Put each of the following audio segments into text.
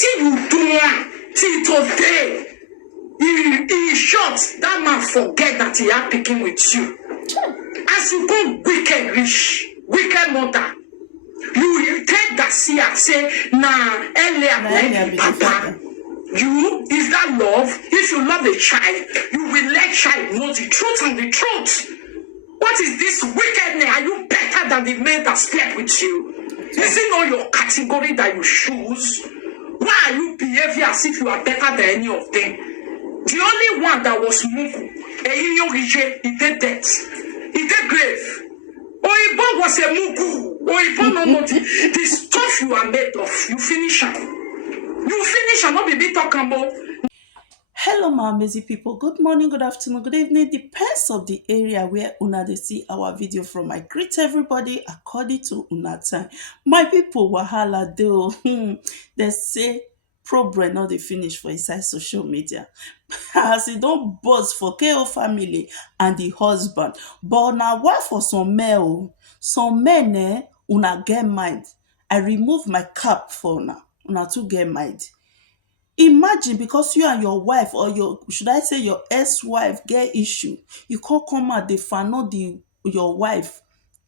See you do till today. In short, that man forget that he had picking with you. As you go wicked rich, wicked mother, you take that see and say, nah, earlier, papa. You, is that love? If you love a child, you will let child know the truth and the truth. What is this wickedness? Are you better than the man that slept with you? Is it not your category that you choose? Why are you behaving as if you are better than any of them? The only one that was Mugu, he did death. He did grave. Oibo was a Mugu. Oibo no the stuff you are made of. You finish am. You finish and not be talking about. Hello, my amazing people. Good morning, good afternoon, good evening. Depends of the area where una dey see our video from. I greet everybody according to una time. My people, wahala dey o. They say problem no dey finish for inside social media. As e don burst for KO family and the husband. But na why for some men o? Some men una get mind. I remove my cap for una. Una too get mind. Imagine because you and your wife or your should I say your ex-wife get issue, you can't come out dey fano your wife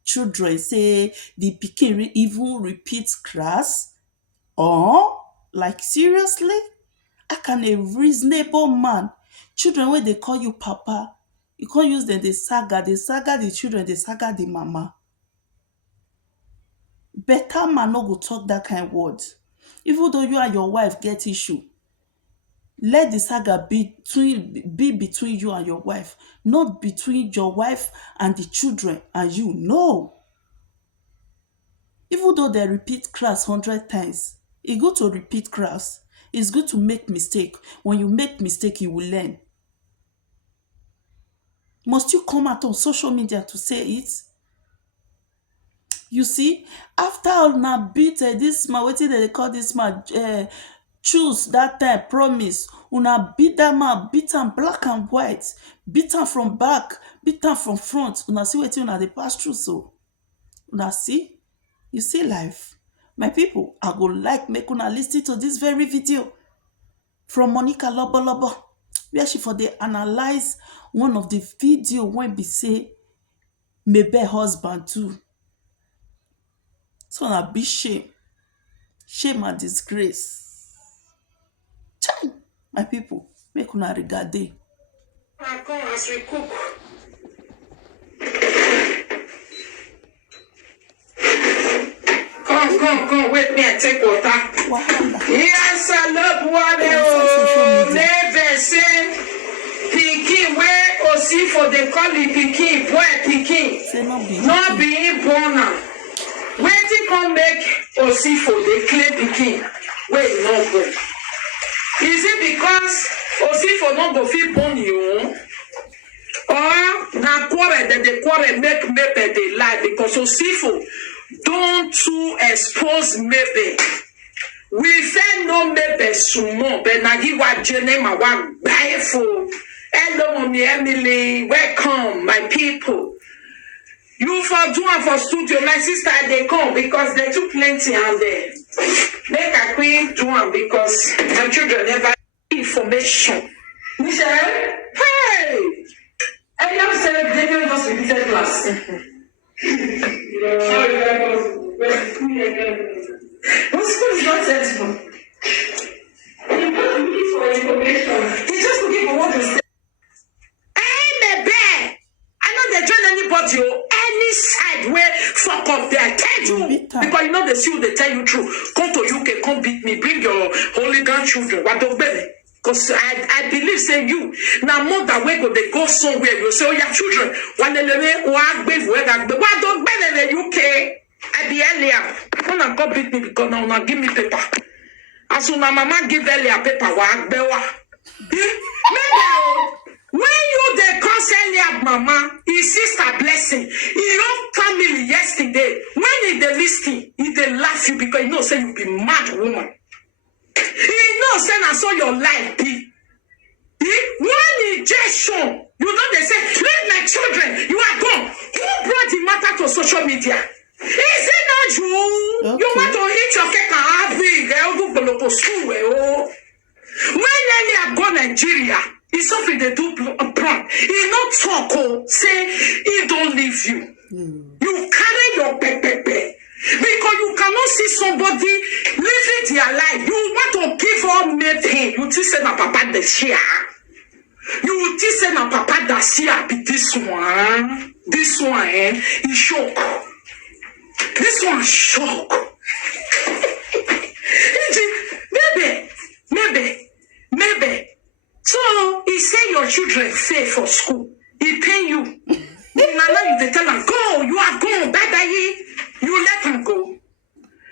children say the pikin even repeat class or like seriously? How can a reasonable man children wey dey call you papa you can't use dem dey saga the children dey saga the mama? Better man no go talk that kind word. Even though you and your wife get issue, let the saga be between you and your wife, not between your wife and the children and you. No. Even though they repeat class 100 times, it's good to repeat class. It's good to make mistake. When you make mistake, you will learn. Must you come out on social media to say it? You see, after una beat this man, wetin dem dey call this man, choose that time, promise. Una beat that man, beat am black and white, beat am from back, beat am from front. Una see wetin una dey pass through so. Una see? You see life. My people, I go like make una listen to this very video from Monica Lobolobo, where she for dey analyze one of the video when be say Mabel husband too. So na big shame. Shame and disgrace. Chai, my people, make una regard dey. Come as we cook. Come, wait me and take water. Wahala. Yes, I love water. Never say pikin where Osi for the call it pikin, boy pikin. Say Not being born now. Wetin come make Osi for the clay pikin? Wait, no go. Is it because Osi for not go fit born you? Or na quarrel that the quarrel make Mabel dey lie because Osifo don't to expose Mabel. We say no Mabel sumo, but na give what Jenny ma wa baeful. Hello, mommy Emily, welcome, my people. You for do and for studio, my sister they come because they too plenty and there. Make a queen do one because the children never information. Michelle, hey. I never said Daniel just repeated class. What school is not sensible? He's not looking for information. He's just looking for what to say. Hey, baby! I know they join anybody, any side where fuck up there. Tell you. Because you know they see you, they tell you true. Come to UK, come beat me, bring your hooligan children. What do baby? Because I believe, say you, now more than we go, they go somewhere, you say, oh, your children, one day, what don't better than UK? I be earlier. When I go beat me because now give me paper. As soon as mama give earlier paper, what bewa? When you they cause earlier mama, his sister blessing, your family yesterday, when he they listen, he they laugh you because you know say you be mad woman. He knows say I saw your life be. When he just show, you know they say, leave my children, you are gone. Who brought the matter to social media? Is it not you. Okay. You want to eat your cake and have it. Lobolobo school. Oh. When Nelly have gone Nigeria, it's something they do prank. He not talk. Oh, say he don't leave you. You carry your pepepe. Because you cannot see somebody living their life. You want to give all made him. You just say na papa the share. You just say na papa the share be this one. This one, he shock. This one shock. Maybe. So he say your children fail for school. He pay you. Now you they tell them, go, you are gone, bye. You let them go.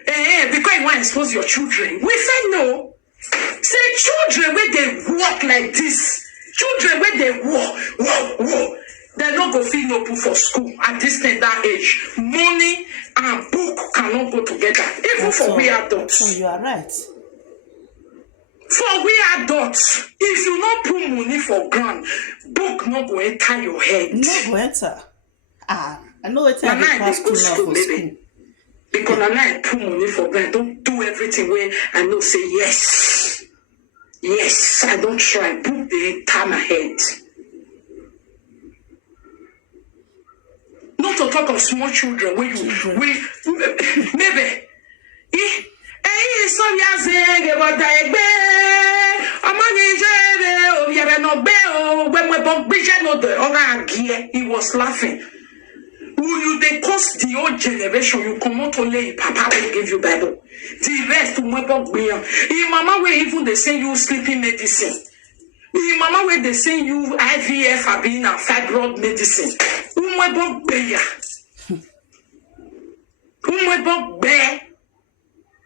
Because you want to expose your children. We say no. Say children where they walk like this. Children where they walk. They not go feel no put for school at this tender age. Money and book cannot go together. Even for we adults. So you are right. For we adults, if you not put money for ground, book not go enter your head. No go enter. I know it's a pass school now for school. Because I put money for ground, don't do everything where I know say yes. Yes, I don't try. Book the enter my head. Not to talk of small children where maybe. So yazege but he was laughing. You they cause the old generation, you come out to lay papa will give you Bible. The rest your mama will even they say you sleeping medicine. Your mama will they say you IVF have been a fibroid medicine.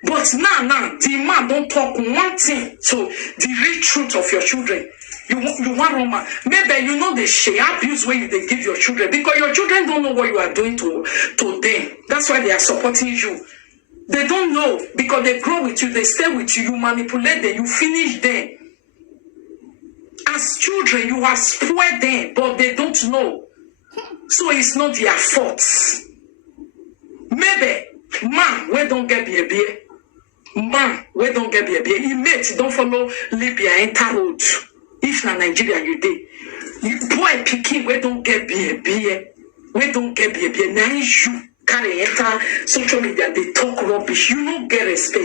But now, the man don't talk one thing to the real truth of your children. You want Roma. Maybe you know the share abuse where they give your children because your children don't know what you are doing to them. That's why they are supporting you. They don't know because they grow with you, they stay with you, you manipulate them, you finish them. As children, you are spoiled them, but they don't know. So it's not their fault. Maybe man, we don't get baby. Man, we don't get baby. You mate, don't follow Libya enter road. If na Nigeria you dey. You boy picking, we don't get baby. We don't get baby. Now you carry enter social media, they talk rubbish. You don't get respect.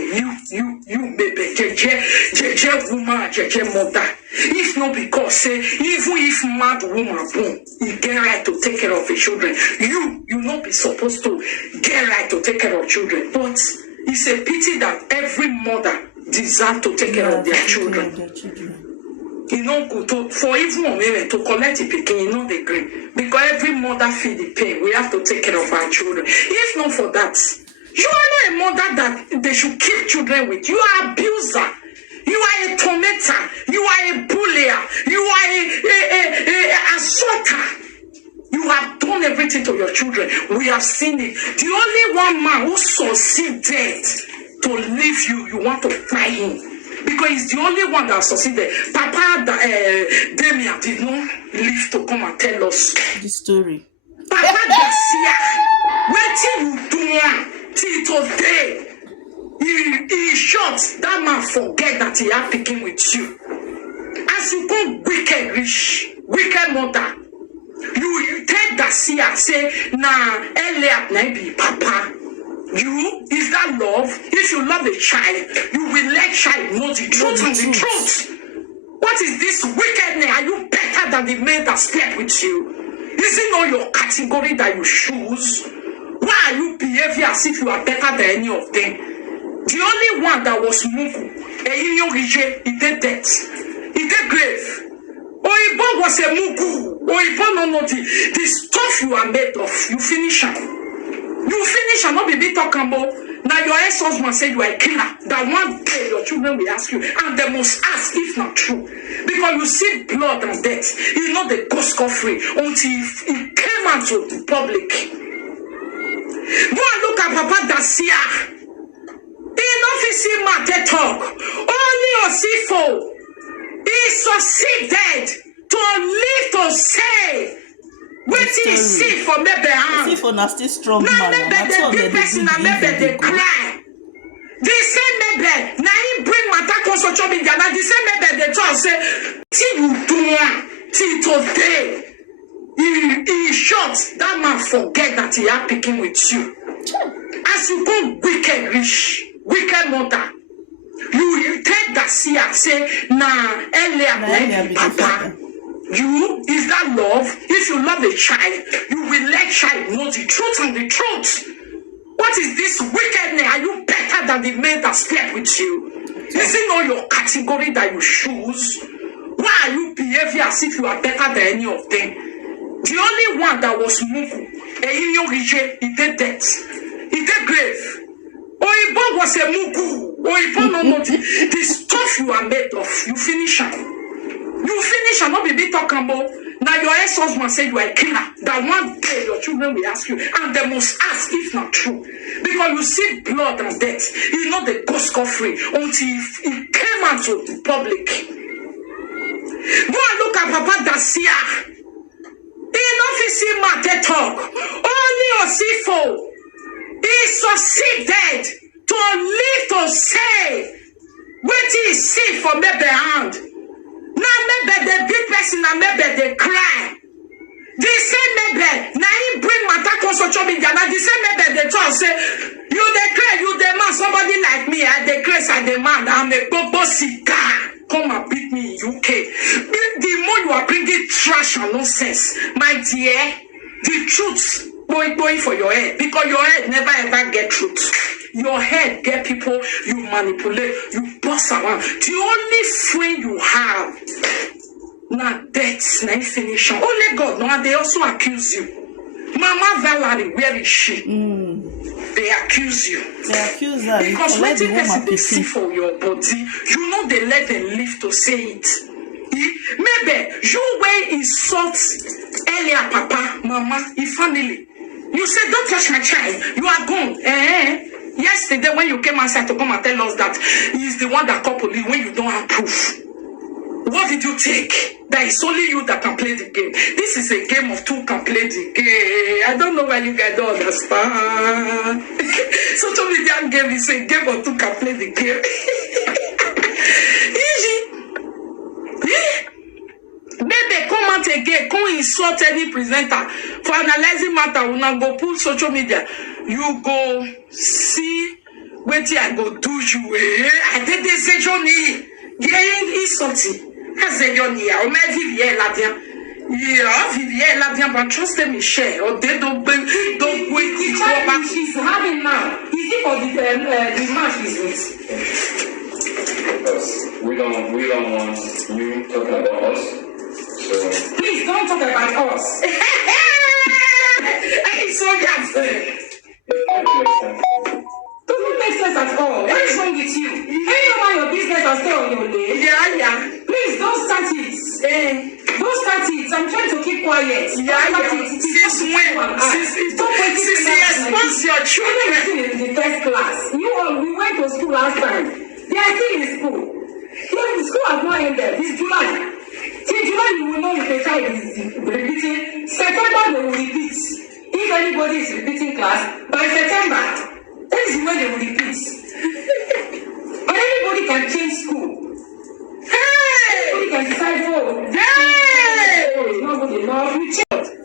You baby, jeje woman, jeje mother. If not because say, even if mad woman born, you get right to take care of the children. You not be supposed to get right to take care of children. But it's a pity that every mother deserves to take care of their children. You know, for even women to collect the picking, you know they agree. Because every mother feel the pain. We have to take care of our children. If not for that, you are not a mother that they should keep children with. You are an abuser. You are a tormentor. You are a bullier. You are a assaulter. You have done everything to your children. We have seen it. The only one man who succeeded to leave you, you want to fry him. Because he's the only one that succeeded. Papa Damien did not live to come and tell us the story. Papa Garcia, wait till you do till today. He shot that man forget that he had picking with you. As you go wicked mother, you take Garcia say, nah, Eliab na be papa. You, is that love? If you love a child, you will let child know the truth and the truth. What is this wickedness? Are you better than the men that slept with you? Is it not your category that you choose? Why are you behaving as if you are better than any of them? The only one that was Mugu, he did death. He did grave. Oibo was a Mugu. Oibo no know the stuff you are made of. You finish it. You finish and not be talking about. Now your ex-husband said you are a killer. That one day your children will ask you, and they must ask if not true. Because you see blood and death. You know they go scot-free until it came out to the public. Go and look at Papa Dacia. In office matter talk. Only Osifo. He succeeded to live to say Wetin see for Mabel hand. See for na still strong Na man. Mabel dey big person, na Mabel dey cry. The same Mabel, na him bring matter come social media. Na the same Mabel dey talk say, till you do am, till today, he short. That man forget that he had pikin with you. As you go wicked rich, wicked mother, you take that seer say, nah, earlier papa. You, is that love? If you love a child, you will let child know the truth and the truth. What is this wickedness? Are you better than the man that slept with you? Is it not your category that you choose? Why are you behaving as if you are better than any of them? The only one that was Mugu, he did death. He did grave. Oibo was a Mugu. Oibo no know the stuff you are made of. You finish am. You finish and not be big talking about. Now your ex-husband said you are a killer. That one day your children will ask you, and they must ask if not true. Because you see blood and death. You know they go scot-free until he came out to the public. Go and look at Papa Dacia. He not see Mate talk. Only Osifo. He succeeded to live to say what he see from Mabel hand. Now Mabel the big person and Mabel they cry. The same Mabel, now he bring matter on social media. Now the same Mabel they talk say, you the cry, you the man, somebody like me, I the grace, I the man, I'm a bobo cigar. Come and beat me in UK. The more you are bringing trash and nonsense, my dear, the truth going for your head. Because your head never ever get truth. Your head get people, you manipulate, you boss around. The only friend you have, now death, now finish. Only God, now they also accuse you. Mama Valerie, where is she? They accuse you. They accuse her. Because when they see for your body, you know they let them live to say it. Maybe you will insult earlier, Papa, Mama, your family. You said, don't touch my child. You are gone. Yesterday, when you came outside to come and tell us that he's the one that called police when you don't have proof. What did you take? That is only you that can play the game. This is a game of two can play the game. I don't know why you guys don't understand. Social media game is a game of two can play the game. Baby, come out again, come insult any presenter. For analyzing matter, we now go pull social media. You go see what I go do you. I did this a journey. Yeah, insulting. I say journey. I may vivre la bien. Yeah, vivre la bien, but trust them, share. Or they don't wait. She's having now. Is it for the man she's with? Because we don't want you talking about us. So please don't talk about us. I'm so young. Doesn't make sense at all. What is wrong with you? You mind your business and stay on your lane. Yeah. Please don't start it. Don't start it. I'm trying to keep quiet. Since when? Since you expose your children in the first class. We went to school last time. They are still in school. The school has not ended. It's July. Till July, you will know if a child is repeating. September, they will repeat. If anybody is repeating class, by September, that is when they will repeat. And anybody can change school. Hey! Anybody can decide, it's not good enough.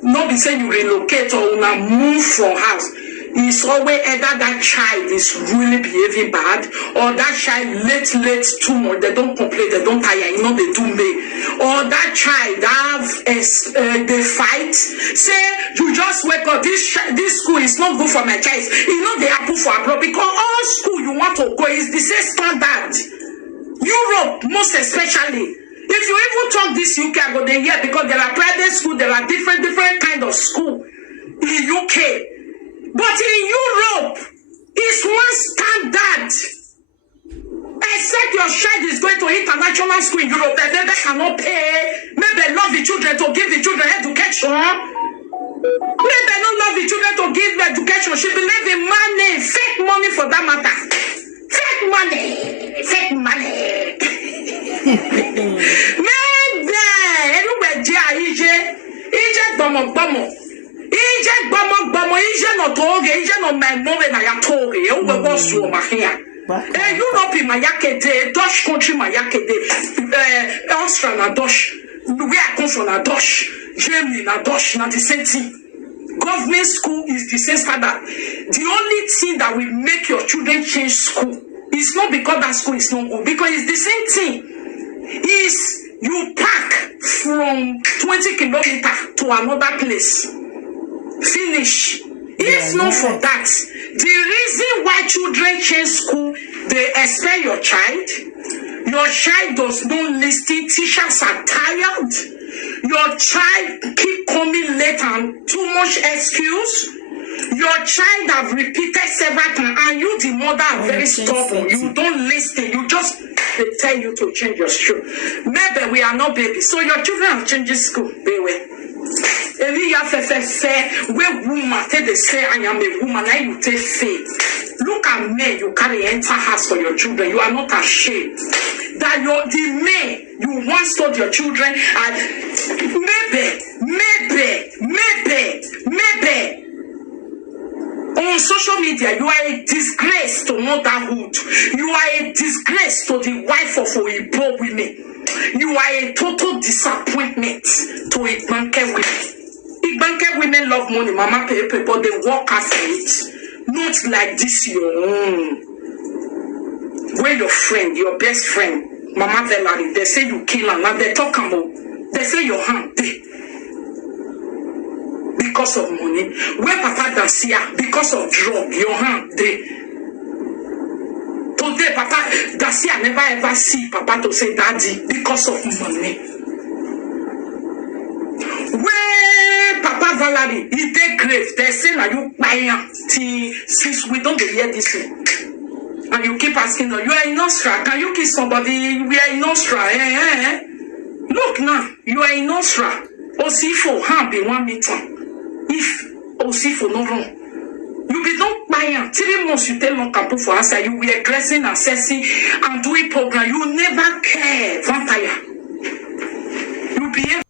Not be saying you relocate or now move from house. It's always either that child is really behaving bad or that child late too much. They don't complain, they don't tire, they do me. Or that child they fight. Say you just wake up. This school is not good for my child. They happen for abroad because all school you want to go is the same standard. Europe most especially. If you even talk this UK, I go there here because there are private school, there are different kind of school in UK. But in Europe, it's one standard. Except your child is going to international school in Europe, and then they cannot pay. Maybe love the children to give the children education. Maybe not love the children to give them education. She believe in money, fake money for that matter. Fake money. Maybe anyway, IJ gbamo. Ije gbamo, ije no toge, ije no my move na ya toge. E ube bosu o mahia. Europe ma yakede, Dutch country ma yakede, Austria na Dutch, where I come from na Dutch, Germany na Dutch, na the same thing. Government school is the same standard. The only thing that will make your children change school is not because that school is not good, because it's the same thing. Is you pack from 20 kilometers to another place. Finish. It's not for that. The reason why children change school, they expel your child. Your child does not listen. Teachers are tired. Your child keep coming late and too much excuse. Your child have repeated several times, and you, the mother, are very stubborn. You don't listen. You just they tell you to change your school. Maybe we are not babies, so your children are changing school. Baby. Where woman tell they say I am a woman, now you take faith. Look at me, you carry enter house for your children. You are not ashamed. That the men you once told your children and maybe on social media, you are a disgrace to motherhood. You are a disgrace to the wife of Oyibo women. You are a total disappointment to Igbanke women. Igbanke women love money, mama pay, but they work after it. Not like this your own. Where your friend, your best friend, Mama Valerie, they say you kill her. Now they talk about, they say your hand there. Because of money. Where Papa Dacia, because of drug, your hand there. Today, Papa Dacia never ever see Papa to say daddy because of money. Where Papa Valerie, he take grave, they say now you buy him since we don't hear this thing. And you keep asking her, you are in Austria, can you kiss somebody? We are in Austria, Look now, you are in Austria. Osifo, be 1 meter. If Osifo no wrong. You be don't buy him. 3 months you tell no campo for answer. You be aggressing, assessing, and doing program. You never care, vampire. You be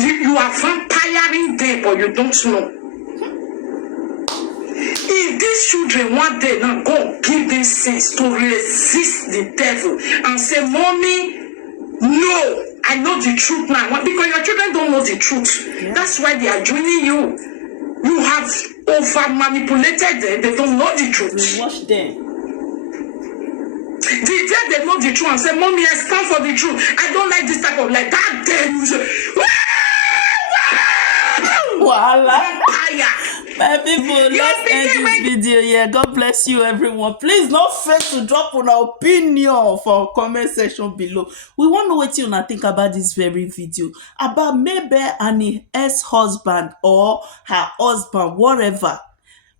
you are vampiring there, but you don't know. If these children one day now God give them sense to resist the devil and say, Mommy, no, I know the truth now. Because your children don't know the truth. Yeah. That's why they are joining you. You have over manipulated them. They don't know the truth. You watch them. The day they know the truth and say, Mommy, I stand for the truth. I don't like this type of life. That day you say, Voila. My people, let's end this video here. God bless you, everyone. Please don't fail to drop an opinion for comment section below. We want to know what you think about this very video about Mabel and her ex-husband or her husband, whatever,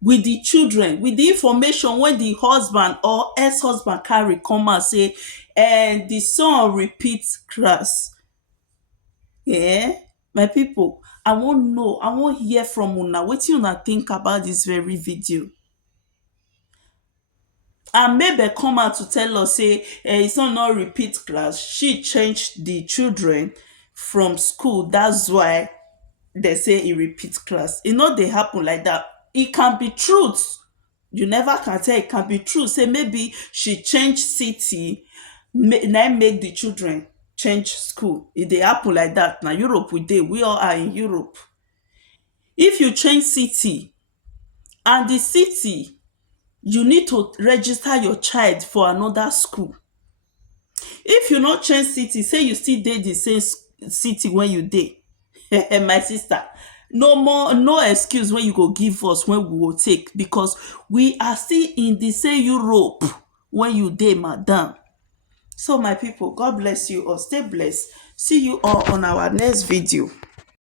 with the children, with the information when the husband or ex-husband carry come and say, and the son repeats class. Yeah, my people, I wan know, I wan hear from una wetin una think about this very video. And Mabel come out to tell us say his son no repeat class. She changed the children from school. That's why they say he repeat class. E no dey happen like that. It can be truth. You never can tell. It can be true. Say maybe she change city, na make the children change school. E dey happen like that. Na Europe we dey. We all are in Europe. If you change city and the city, you need to register your child for another school. If you not change city, say you still dey the same city when you dey. My sister, no excuse when you go give us when we will take, because we are still in the same Europe when you dey, madam. So my people, God bless you all. Stay blessed. See you all on our next video.